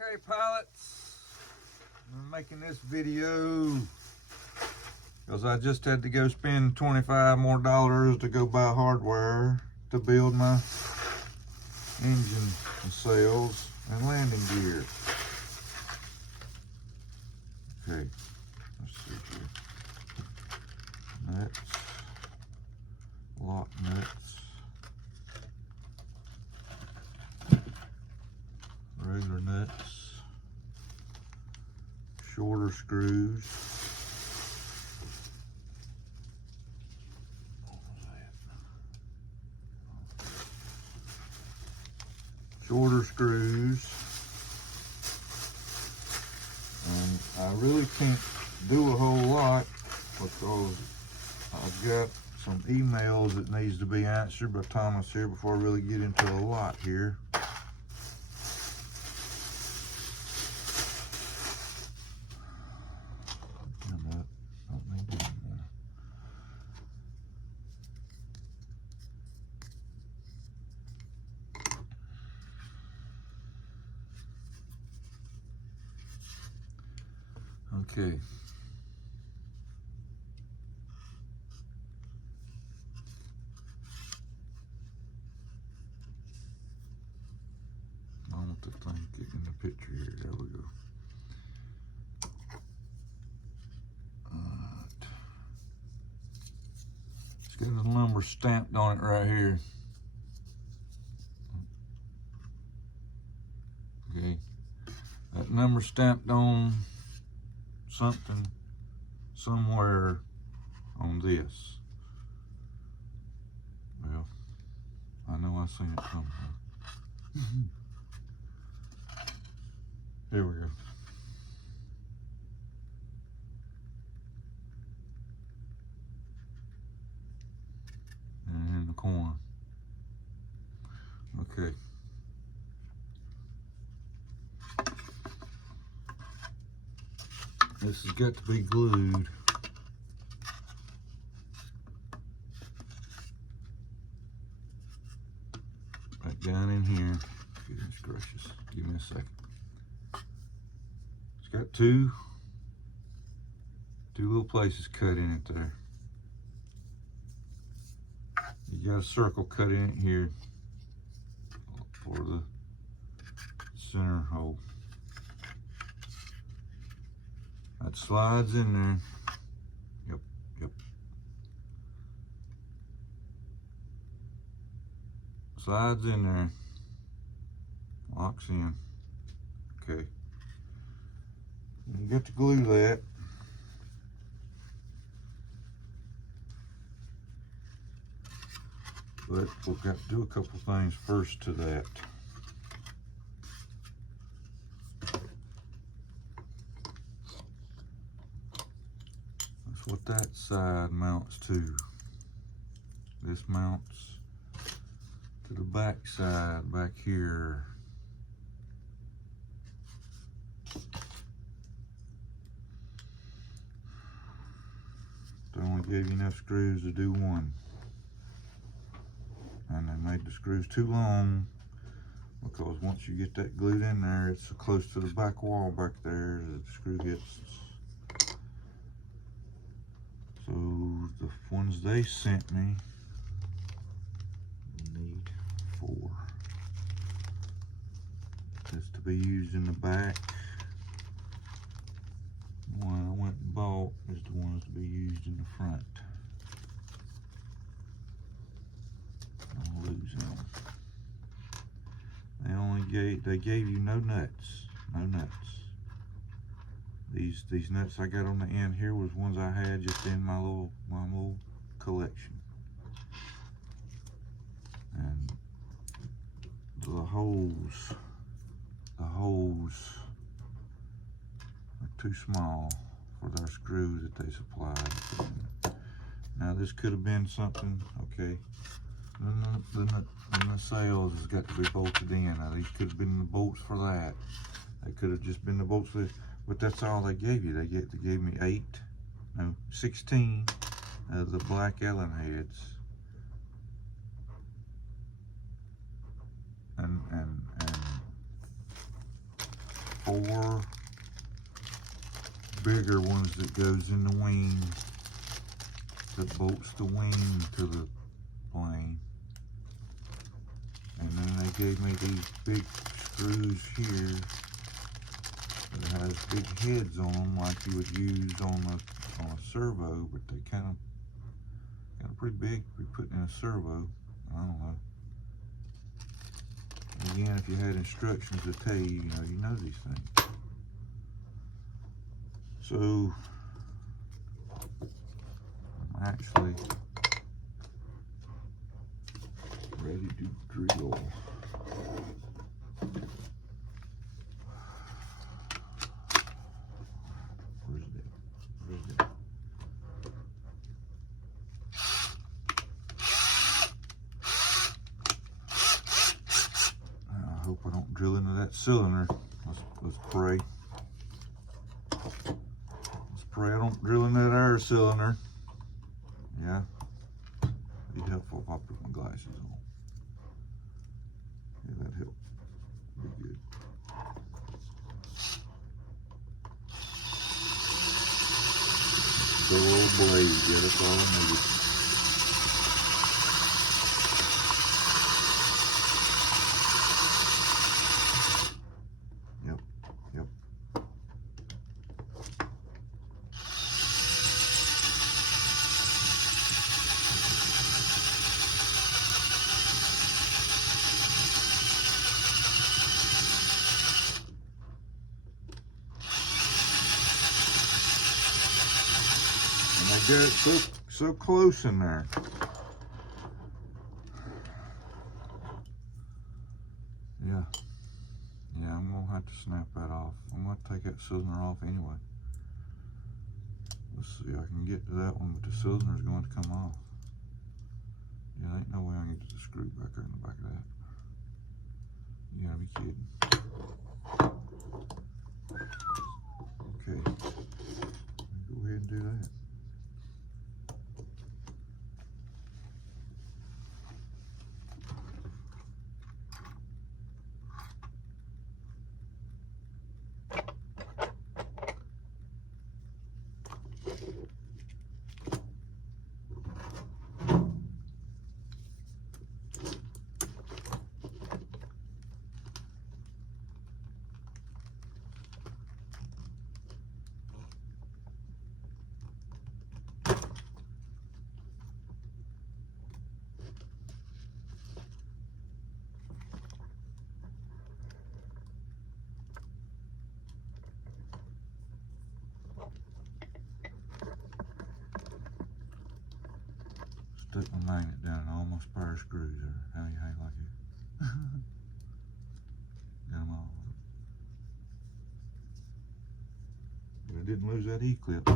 Okay, pilots, I'm making this video because I just had to go spend $25 more to go buy hardware to build my engine nacelles and landing gear. Okay, let's see here. Nuts, lock nuts, regular nuts, shorter screws. Shorter screws, and I really can't do a whole lot because I've got some emails that needs to be answered by Thomas here before I really get into a lot here. Okay. I want the thing get in the picture here. There we go. Alright. It's got a number stamped on it right here. Okay. That number stamped on something somewhere on this. Well, I know I seen it somewhere. Here we go. And in the corner. Okay. This has got to be glued. Right down in here. Goodness gracious. Give me a second. It's got two little places cut in it there. You got a circle cut in it here for the center hole. That slides in there. Yep. Slides in there. Locks in. Okay. You get to glue that. But we've got to do a couple things first to that. That's what that side mounts to. This mounts to the back side back here. They only gave you enough screws to do one. And they made the screws too long because once you get that glued in there, it's so close to the back wall back there that the screw gets. So the ones they sent me, need 4. This to be used in the back. The one I went and bought is the ones to be used in the front. Don't lose them. They gave you no nuts. These nuts I got on the end here was ones I had just in my little collection. And the holes are too small for their screws that they supplied. Now this could have been something, okay. The nacelles has got to be bolted in. Now these could have been the bolts for that. They could have just been the bolts for this, but that's all they gave you. They gave me 16 of the black Allen heads. And 4 bigger ones that goes in the wing, that bolts the wing to the plane. And then they gave me these big screws here that has big heads on them, like you would use on a servo, but they kind of pretty big to be putting in a servo. I don't know. Again, if you had instructions to tell you, you know these things. So I'm actually ready to drill. Where's it? I hope I don't drill into that cylinder. Let's pray. Let's pray I don't drill in that air cylinder. Yeah. It'd be helpful if I put my glasses on. Yeah, that'd help. Be good. Good old blade, yeah, that's all I needed. Yep. And I got it so close in there. Yeah, I'm gonna have to snap that off. I'm gonna take that cylinder off anyway. Let's see, I can get to that one, but the cylinder's going to come off. Yeah, there ain't no way I can get the screw back there in the back of that. You gotta be kidding. Okay, go ahead and do that. Stuck my magnet down in all my spare screws there. How you like it? Got them all. But I didn't lose that E-clip.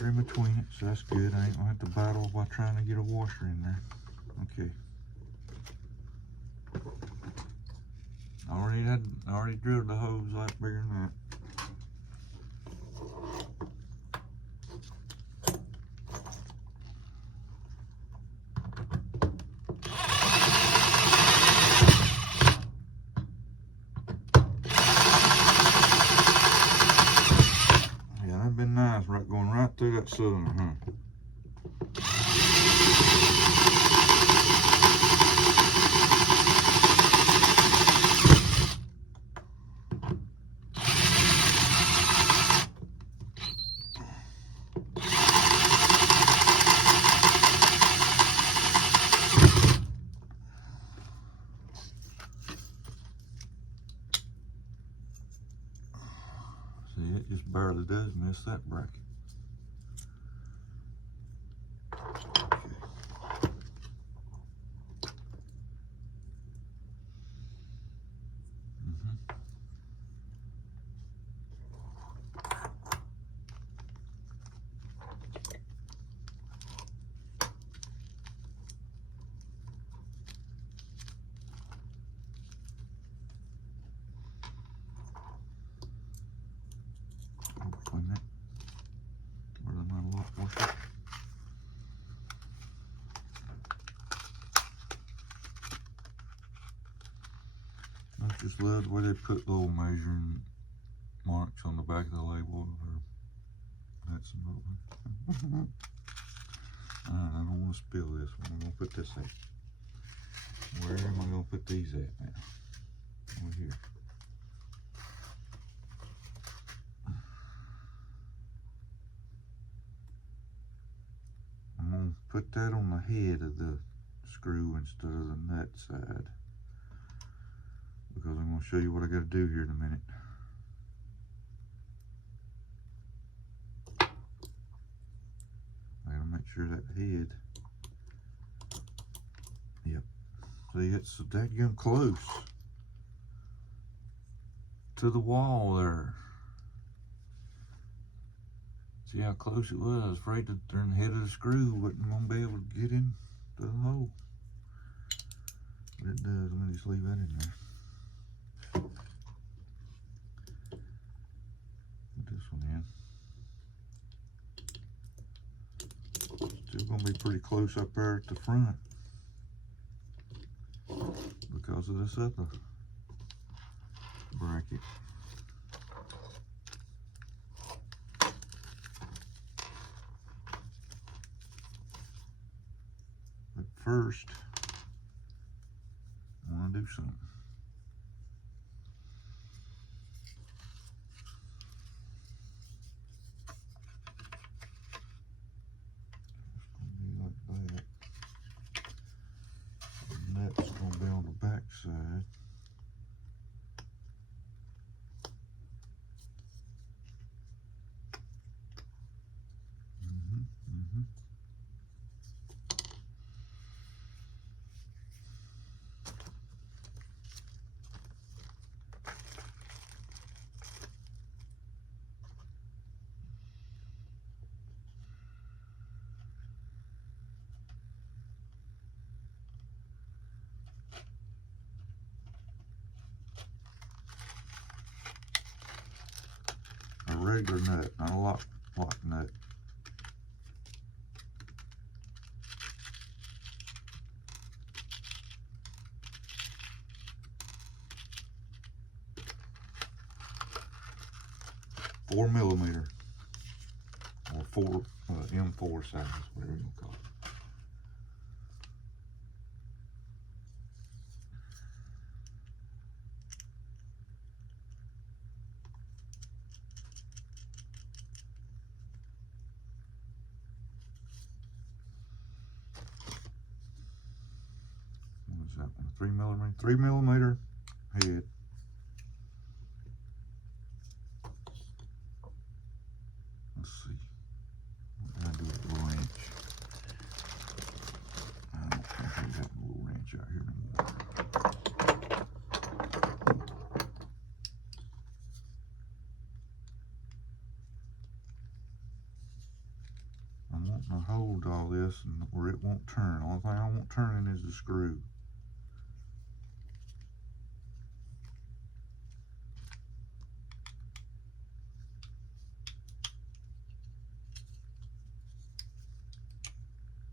In between it, so that's good. I ain't gonna have to battle by trying to get a washer in there. Okay. I already drilled the hose like bigger than that. Yeah, that'd been nice, right, going right through that cylinder, huh? See, it just barely does miss that bracket. Just love the way they put little measuring marks on the back of the label. That's another one. Alright, I don't want to spill this one. I'm going to put this at. Where am I going to put these at now? Over here. I'm going to put that on the head of the screw instead of the nut side, because I'm going to show you what I got to do here in a minute. I got to make sure that head, yep, see, it's so daggone close to the wall there. See how close it was? I was afraid that the head of the screw wasn't going to be able to get in the hole. But it does. Let me just leave that in there. Put this one in. Still going to be pretty close up there at the front because of this other bracket. But first, I want to do something. That's going to be on the back side. A regular nut, not a lock nut. .4 millimeter or M4 size, whatever you call it. What is that one? 3 millimeter? 3 millimeter head. Let's see. What did I do with the wrench? I don't think I got a little wrench out here anymore. I'm wanting to hold all this and where it won't turn. The only thing I won't turning is the screw.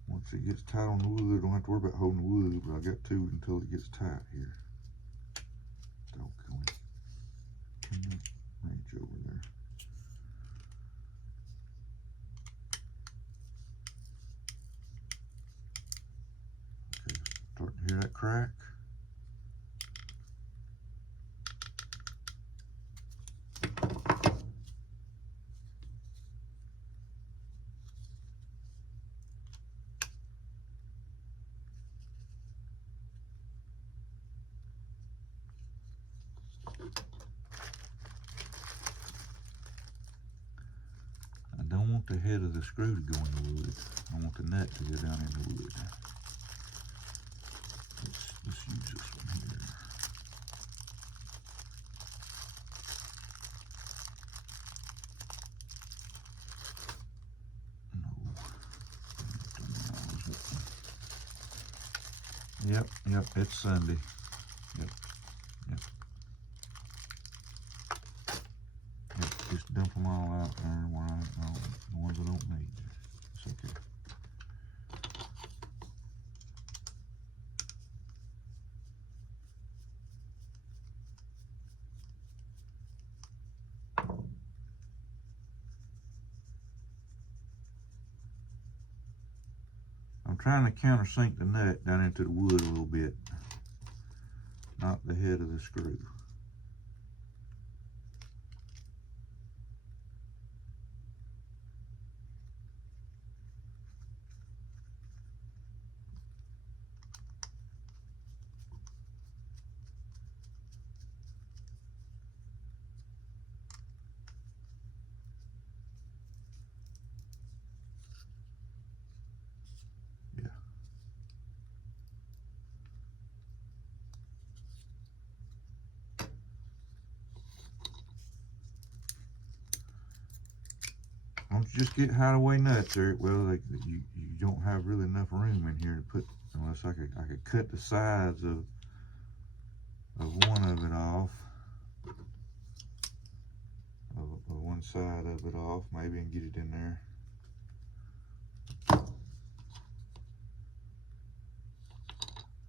Once it gets tight on the wood, I don't have to worry about holding the wood, but I got to until it gets tight here. Doggone it. Turn that wrench over there. Okay, starting to hear that crack. I don't want the head of the screw to go in the wood. I want the nut to go down in the wood. Let's use this one here. No. Yep, it's Sunday. Yep. Just dump them all out there where the ones I don't need. It's okay. trying to countersink the nut down into the wood a little bit, not the head of the screw. Once you just get hideaway nuts there, well, you don't have really enough room in here to put, unless I could cut the sides of one of it off, of one side of it off, maybe, and get it in there.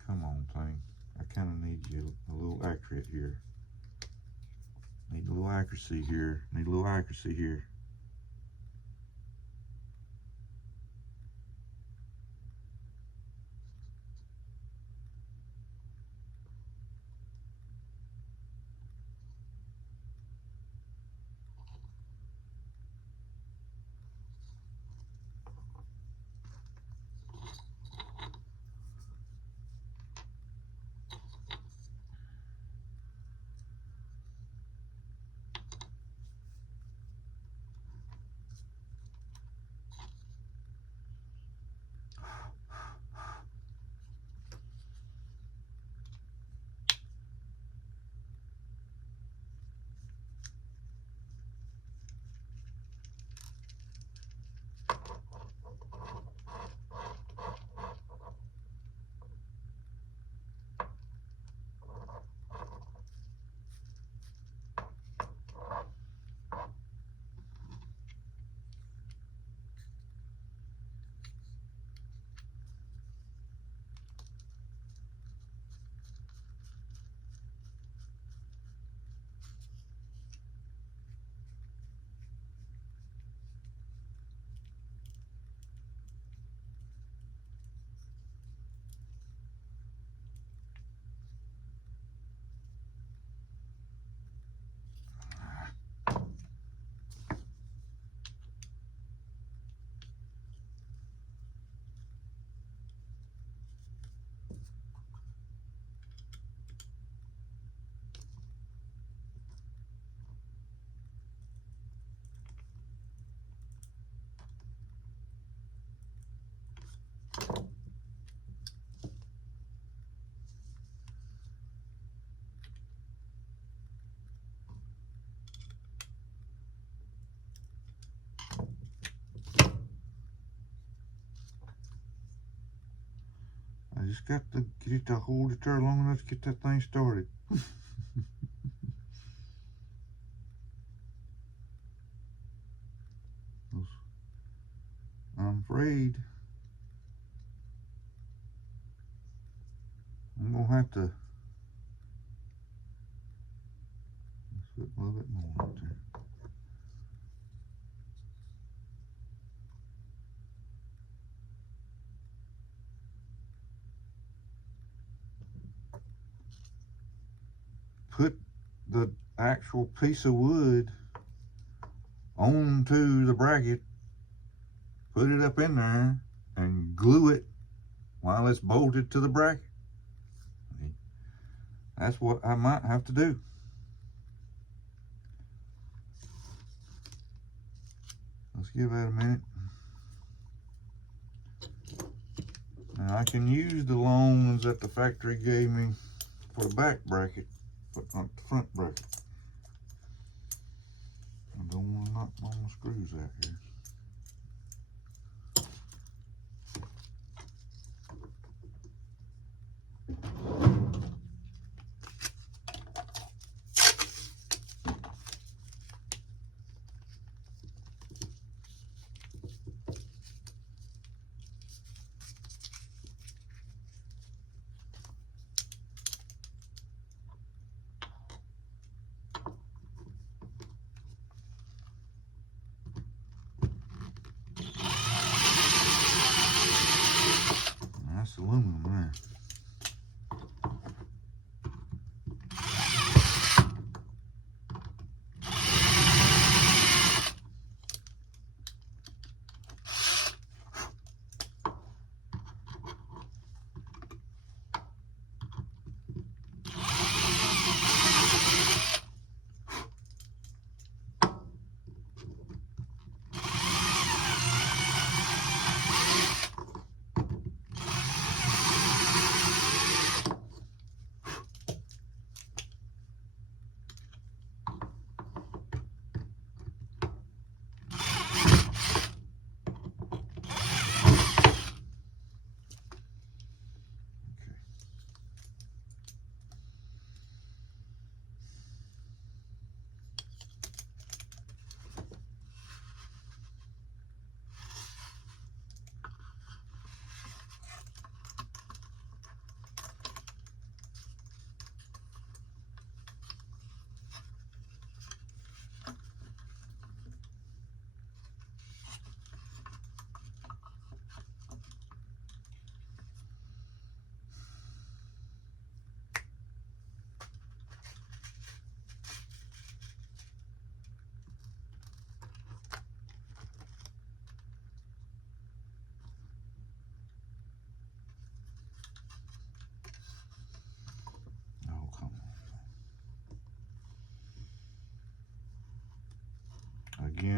Come on, thing. I kind of need you a little accurate here. Need a little accuracy here. Need a little accuracy here. I just got to get it to hold it there long enough to get that thing started. I'm afraid I'm gonna have to put a little bit more right there. Put the actual piece of wood onto the bracket, put it up in there, and glue it while it's bolted to the bracket. That's what I might have to do. Let's give that a minute. Now I can use the long ones that the factory gave me for the back bracket, but not the front bracket. I don't want to knock all my screws out here.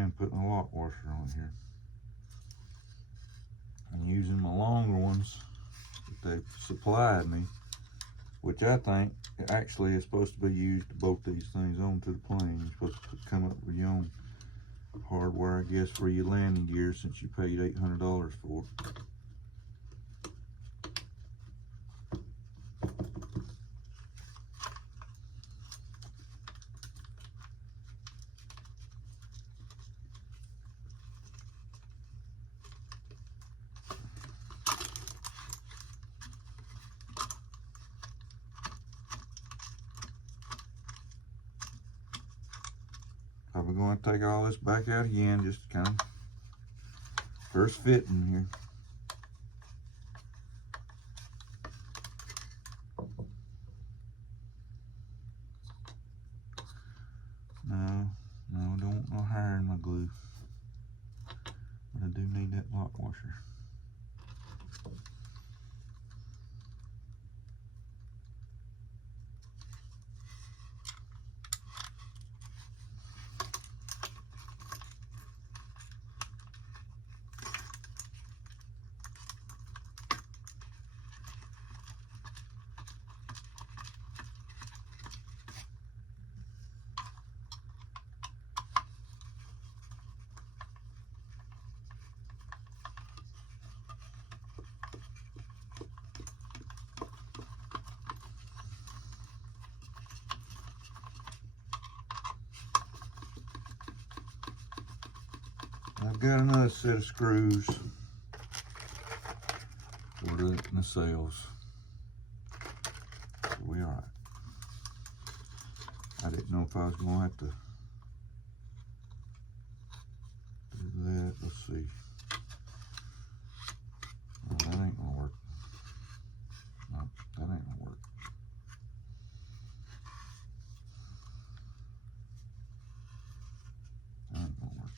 recommend putting a lock washer on here. And using my longer ones that they supplied me, which I think actually is supposed to be used to bolt these things onto the plane. You're supposed to come up with your own hardware, I guess, for your landing gear, since you paid $800 for it. I'm going to take all this back out again, just kind of first fitting here. No, I don't want no hair in my glue, but I do need that lock washer. I've got another set of screws for the nacelles. So we're alright. I didn't know if I was going to have to do that. Let's see. Oh, that ain't going to work. No, that ain't going to work. That ain't going to work.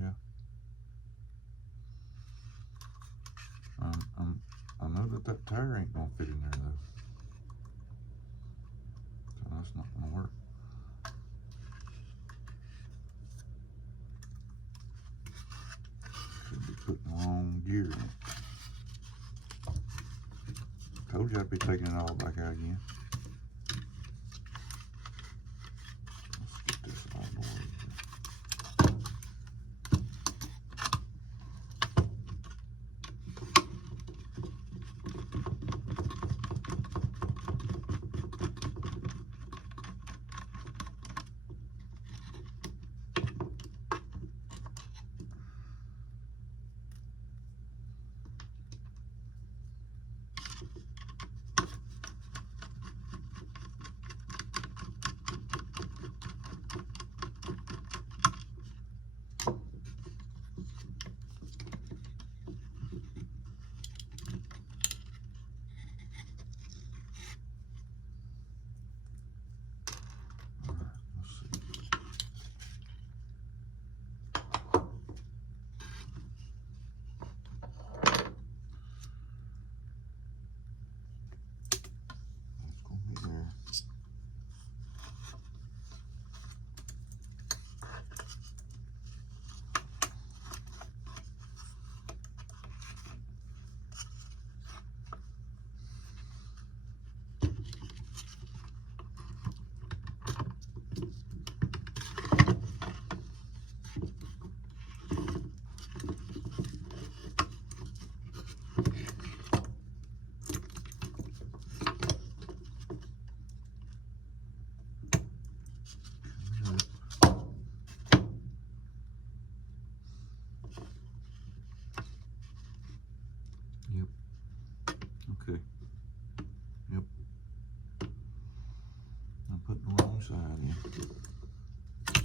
Yeah. I know that tire ain't gonna fit in there though. So that's not gonna work. Should be putting the wrong gear in it. Told you I'd be taking it all back out again. Let's get this all the way here.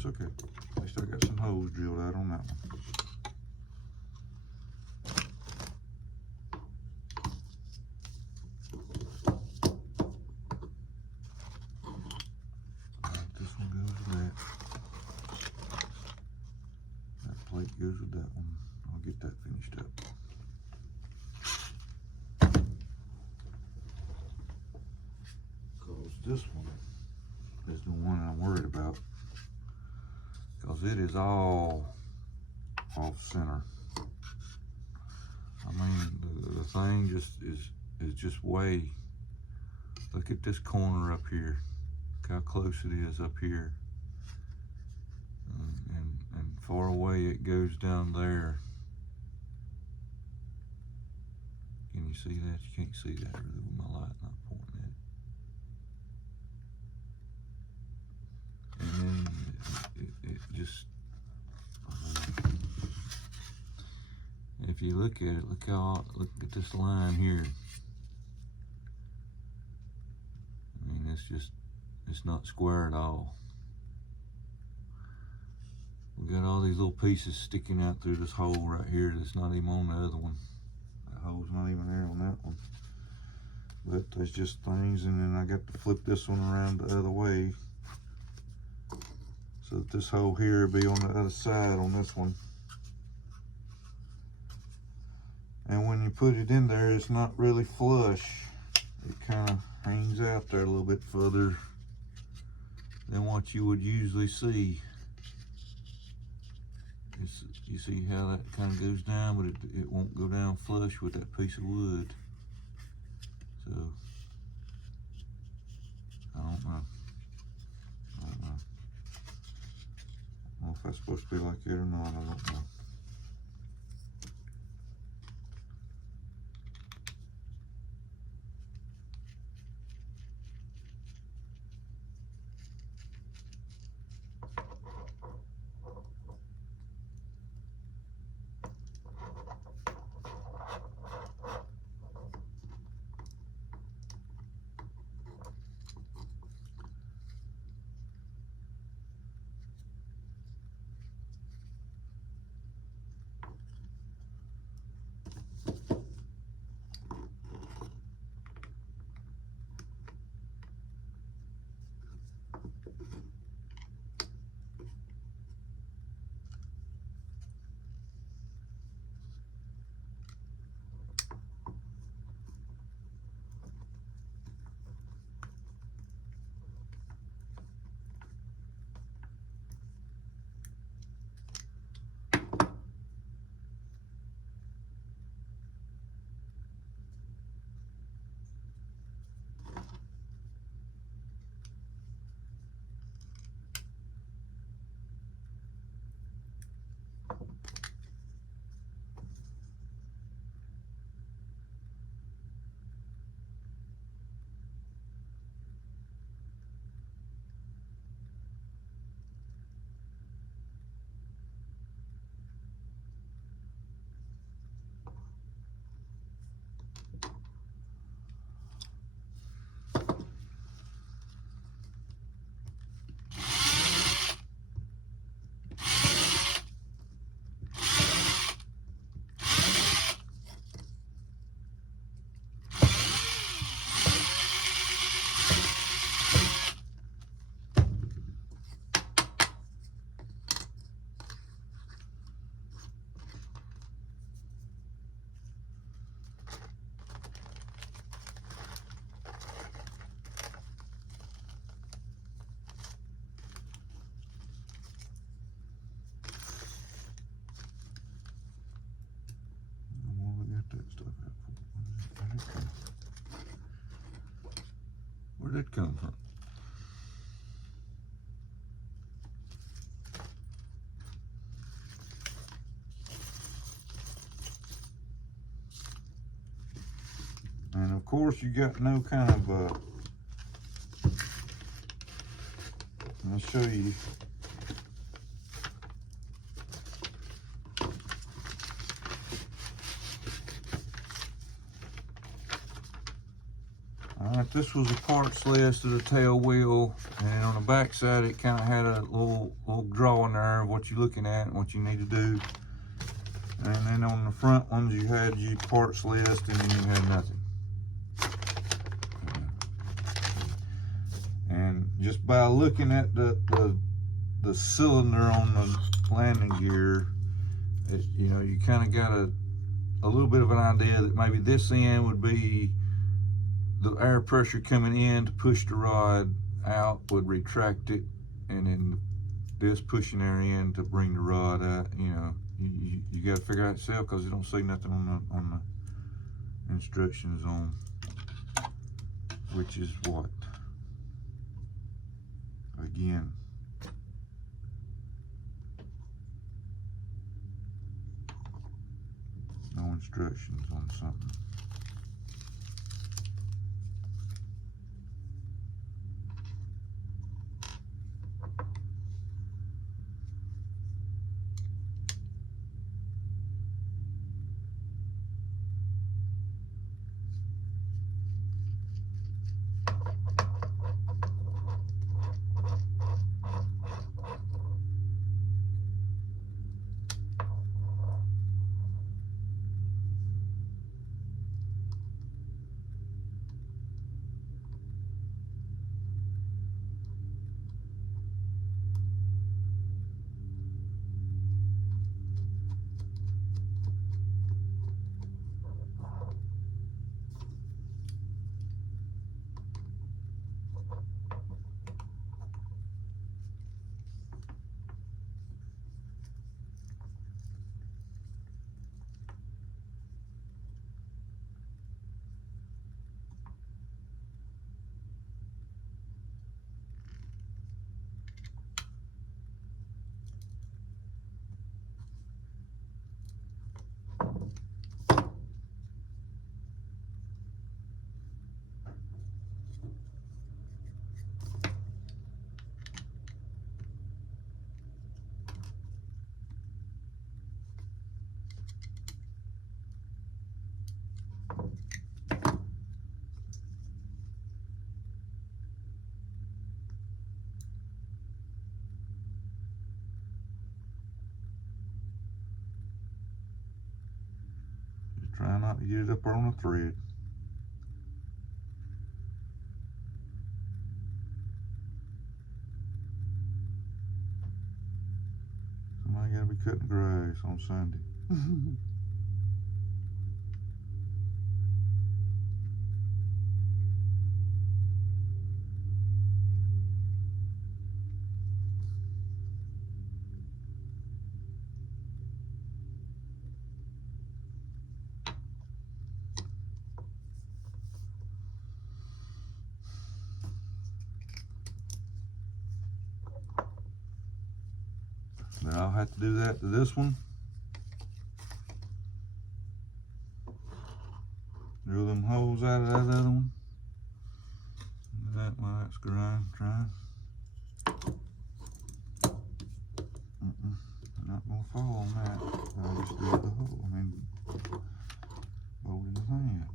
that's okay. At least I got some holes drilled out on that one. This one goes with that. That plate goes with that one. I'll get that finished up. Because this one is the one I'm worried about. Because it is all off center. I mean, the thing just is just way. Look at this corner up here. Look how close it is up here. And far away it goes down there. Can you see that? You can't see that really with my light not pointing at it. And then it just, if you look at it, look at this line here. I mean, it's not square at all. We got all these little pieces sticking out through this hole right here that's not even on the other one. That hole's not even there on that one. But there's just things, and then I got to flip this one around the other way so that this hole here will be on the other side on this one. And when you put it in there, it's not really flush. It kind of hangs out there a little bit further than what you would usually see. You see how that kind of goes down, but it won't go down flush with that piece of wood. So, I don't know. I don't know if that's supposed to be like it or not, I don't know. Where'd it come from? And of course you got no kind of I'll show you. I if this was a parts list of the tail wheel, and on the back side it kind of had a little drawing there of what you're looking at and what you need to do. And then on the front ones you had your parts list, and then you had nothing. And just by looking at the cylinder on the landing gear, you know, you kind of got a little bit of an idea that maybe this end would be the air pressure coming in to push the rod out, would retract it, and then this pushing air in to bring the rod out. You know, you got to figure out yourself, because you don't see nothing on the instructions on which is what. Again, no instructions on something. Try not to get it up on a thread. Somebody gotta be cutting grass on Sunday. But I'll have to do that to this one. Drill them holes out of that other one. That while that's trying. Not gonna fall on that. I'll just drill the hole. I mean, bolting the thing out.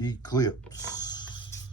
Eclipse.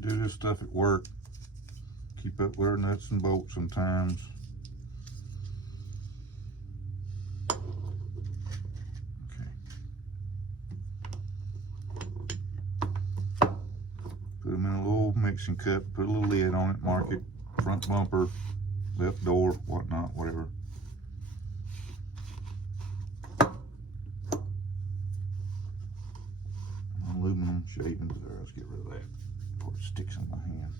We do this stuff at work. Keep up with our nuts and bolts sometimes. Okay. Put them in a little mixing cup, put a little lid on it, mark it, front bumper, left door, whatnot, whatever. Aluminum shavings there, let's get rid of that before it sticks in my hand.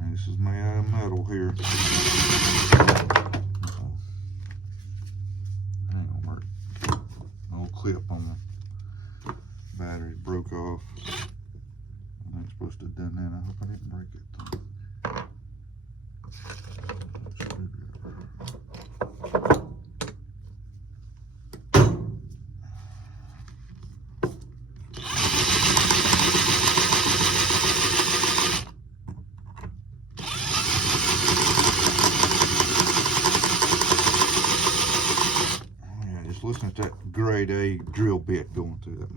And this is made out of metal here. That ain't gonna work. Little clip on the battery broke off. I ain't supposed to have done that. I hope I didn't break it. Yeah, just listen to that grade A drill bit going through that.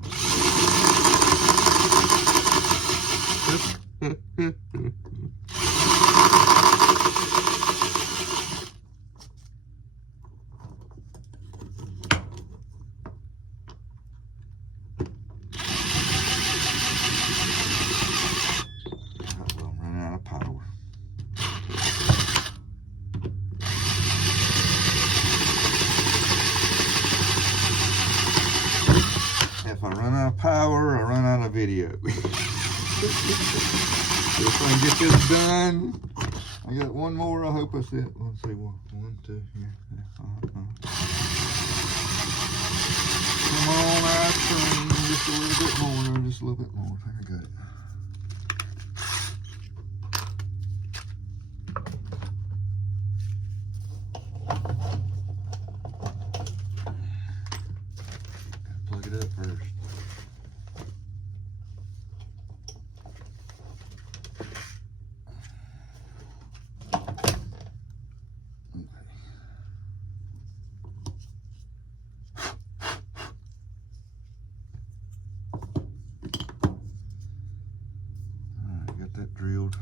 I'm running out of power. If I run out of power, I run out of video. If I can get this done, I got one more. I hope I see it. Let's see, one, two, here. Come on, ice cream. Just a little bit more. Just a little bit more. I got it. Gotta plug it up first. That drilled,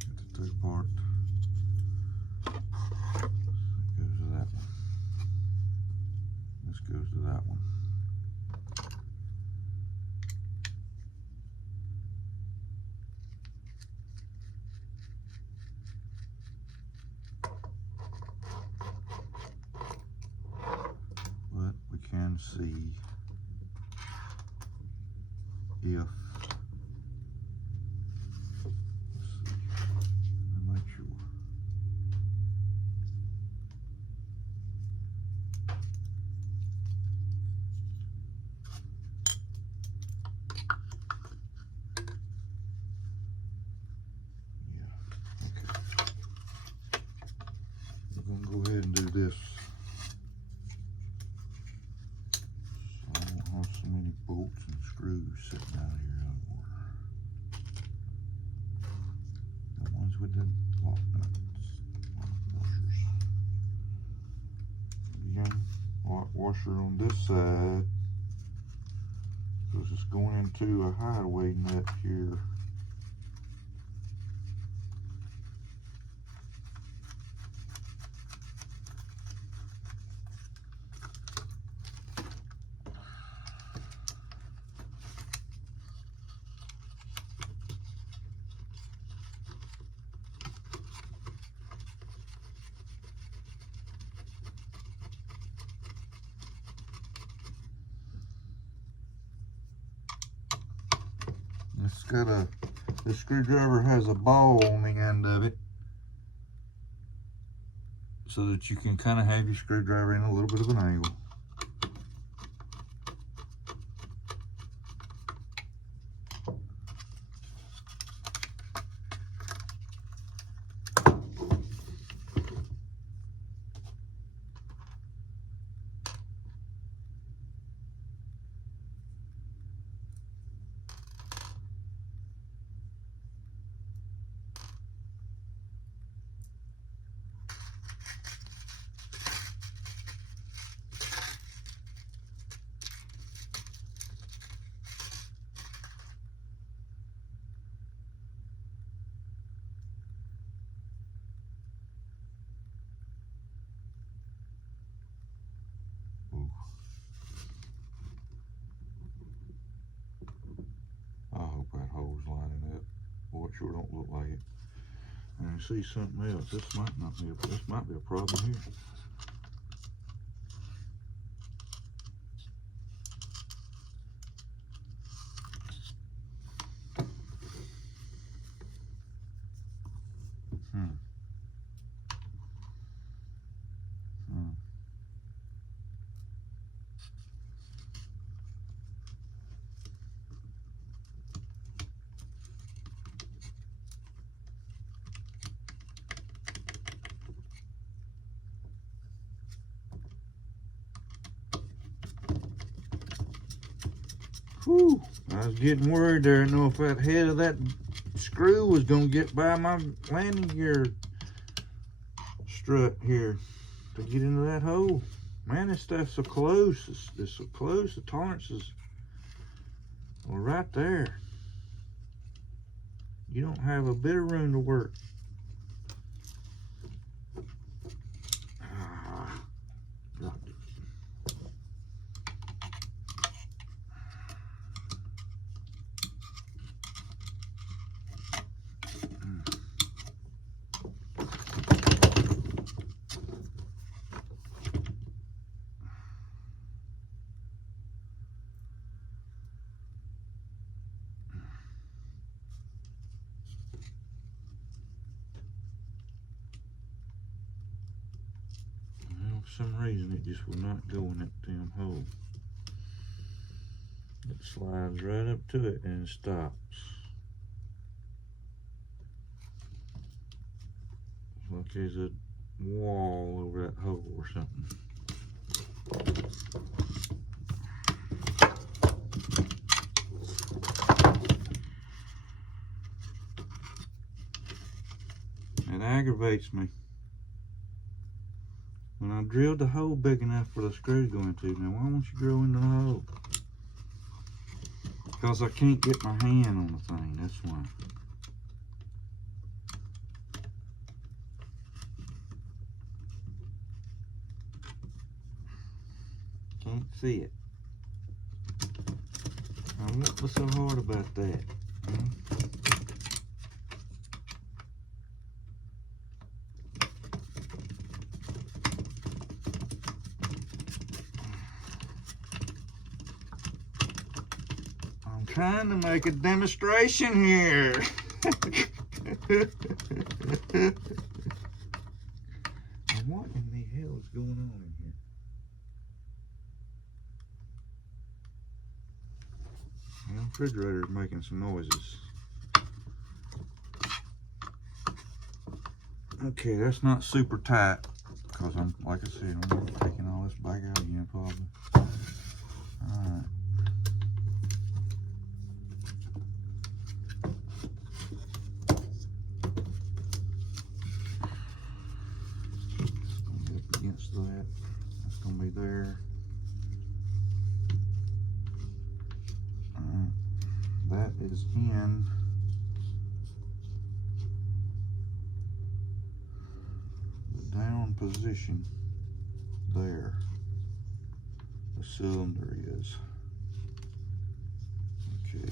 get the third part. That goes to that one. This goes to that one. But we can see if go ahead and do this. So I won't have so many bolts and screws sitting out here out of order. The ones with the lock nuts, lock washers. Again, lock washer on this side, because it's going into a highway nut here. It's got the screwdriver has a ball on the end of it, so that you can kind of have your screwdriver in a little bit of an angle. look like it. And I see something else. This might be a problem here. Whew, I was getting worried there. I didn't know if that head of that screw was going to get by my landing gear strut here to get into that hole. Man, this stuff's so close. It's so close. The tolerances are right there. You don't have a bit of room to work. Dropped it. For some reason it just will not go in that damn hole. It slides right up to it and stops. It's like there's a wall over that hole or something. It aggravates me. When I drilled the hole big enough for the screw to go into, now why won't you drill into the hole? Because I can't get my hand on the thing, that's why. Can't see it. Now what was so hard about that? I'm trying to make a demonstration here. What in the hell is going on in here? The refrigerator is making some noises. Okay, that's not super tight because I'm, like I said, I'm taking all this back out again probably. Alright. Against that. That's going to be there. That is in the down position there. The cylinder is. Okay.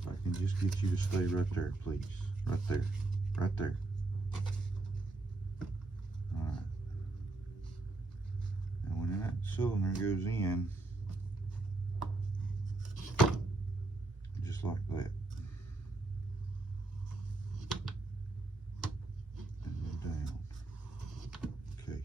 If I can just get you to stay right there, please. Right there. Right there. Alright. And when that cylinder goes in, just like that. And then down. Okay.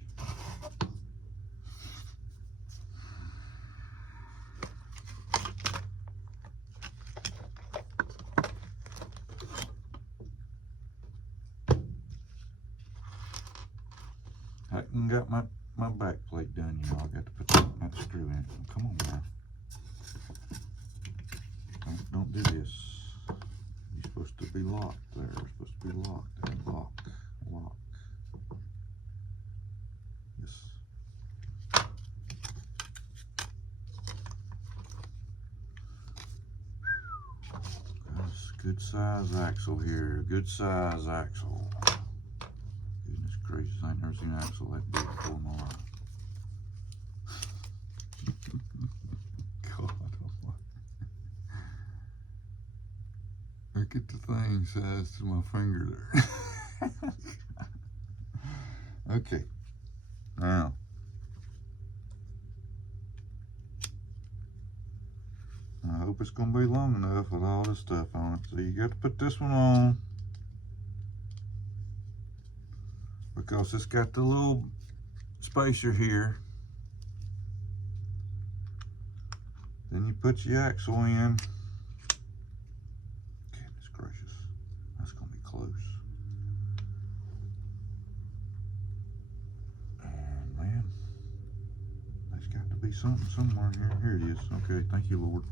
I haven't got my back plate done, you know. I got to put that screw in it. Come on now. Don't do this. You're supposed to be locked there. You're supposed to be locked there. Lock. Lock. Yes. That's a good size axle here. Good size axle. Goodness gracious, I ain't never seen an axle that big before in my life. God. ring size to my finger there. Okay, now I hope it's gonna be long enough with all this stuff on it. So you got to put this one on because it's got the little spacer here. Then you put your axle in. Goodness gracious, that's gonna be close. And man, there's got to be something somewhere here. Here it is. Okay, thank you, Lord.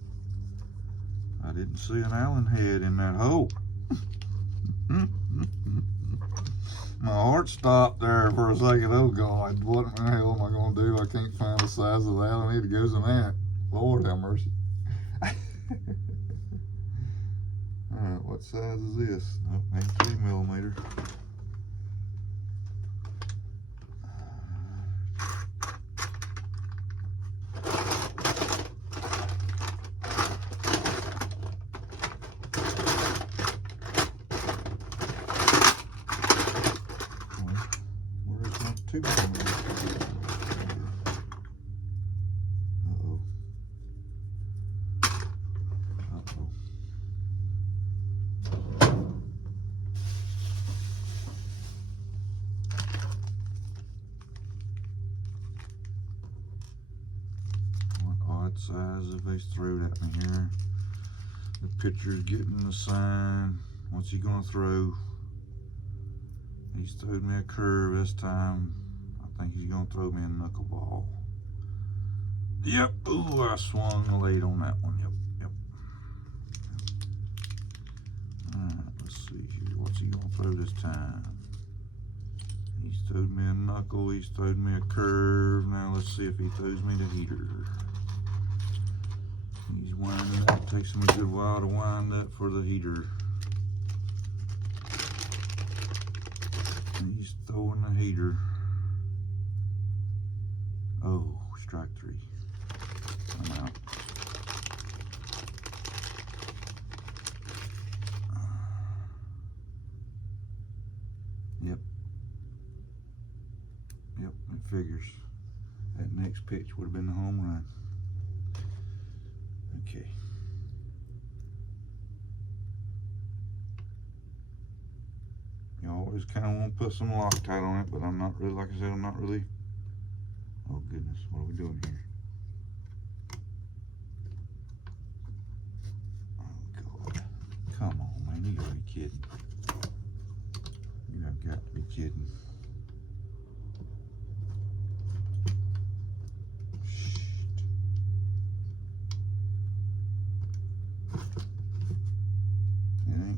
I didn't see an Allen head in that hole. My heart stopped there for a second. Oh God, what in the hell am I gonna do? I can't find the size of the Allen head that goes in that. Lord have mercy. Alright, what size is this? Nope, ain't 3mm. Where's my 2mm? Size if they threw it at me here. The pitcher's getting the sign. What's he gonna throw? He's throwed me a curve this time. I think he's gonna throw me a knuckleball. Yep. Ooh, I swung late on that one. Yep. Alright, let's see here. What's he gonna throw this time? He's throwed me a knuckle. He's throwed me a curve. Now let's see if he throws me the heater. He's winding up. It takes him a good while to wind up for the heater. He's throwing the heater. Oh, strike 3. I'm out. Yep, it figures. That next pitch would have been the home run. Okay. You always kind of want to put some Loctite on it, but I'm not really, like I said, I'm not really. Oh goodness, what are we doing here? Oh God. Come on, man, you gotta be kidding. You have got to be kidding.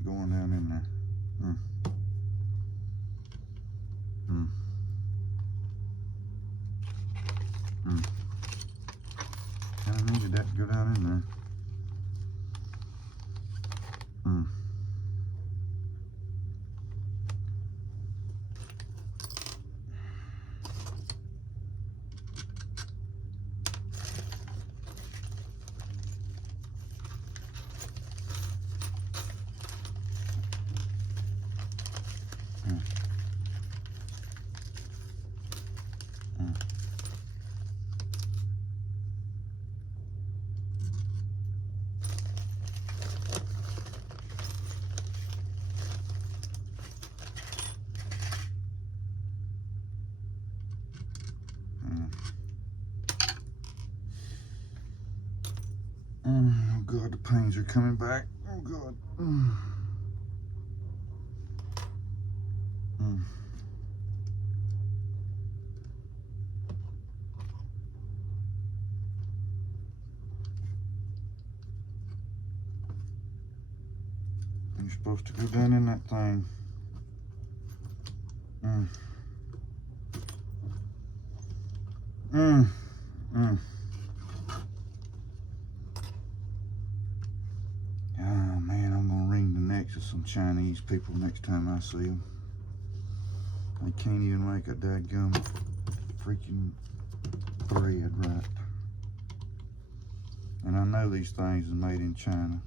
Going down in there. Kind of needed that to go down in there. Oh God, the pains are coming back. Oh God. You're supposed to go down in that thing. Oh man, I'm gonna wring the necks of some Chinese people next time I see them. They can't even make a dadgum freaking thread right. And I know these things are made in China.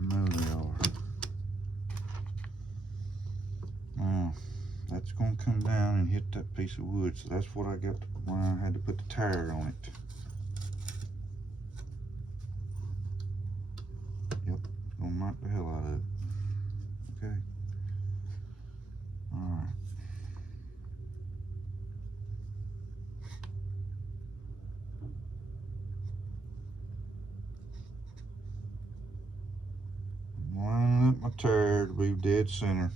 No, they are. Now, that's going to come down and hit that piece of wood, so that's what I got when I had to put the tire on it. Yep, it's going to knock the hell out of it. Okay. Alright. Lining up my tire to be dead center.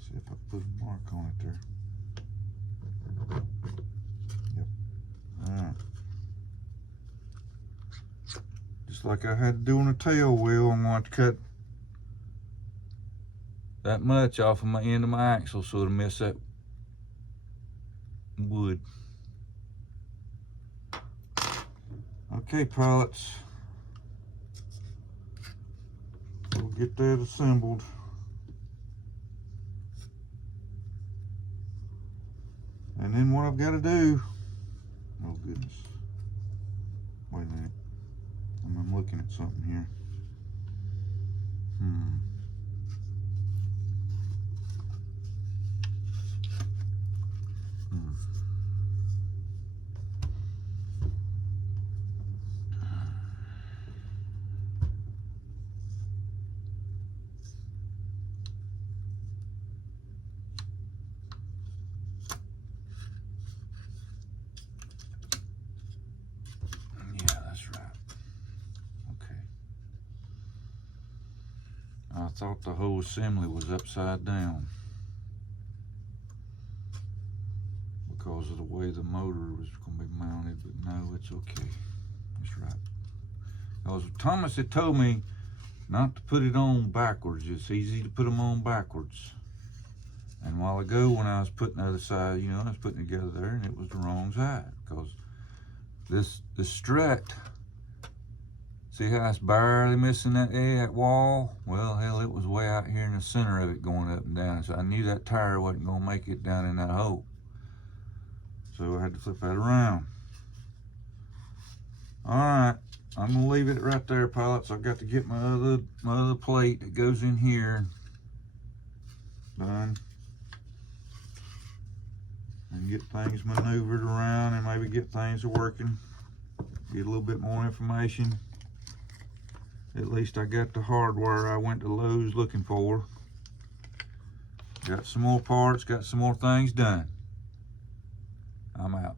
See if I put a mark on it there. Yep. Alright. Just like I had to do on the tail wheel, I'm going to cut that much off of my end of my axle so to miss that wood. Okay, pilots. We'll get that assembled. And then what I've got to do, oh goodness, wait a minute, I'm looking at something here. I thought the whole assembly was upside down because of the way the motor was going to be mounted, but no, it's okay. That's right. Because Thomas had told me not to put it on backwards. It's easy to put them on backwards. And a while ago when I was putting the other side, you know, I was putting it together there and it was the wrong side because this strut, see how it's barely missing that wall? Well, hell, it was way out here in the center of it going up and down. So I knew that tire wasn't going to make it down in that hole. So I had to flip that around. All right, I'm going to leave it right there, pilots. I've got to get my other plate that goes in here done. And get things maneuvered around and maybe get things working. Get a little bit more information. At least I got the hardware I went to Lowe's looking for. Got some more parts, got some more things done. I'm out.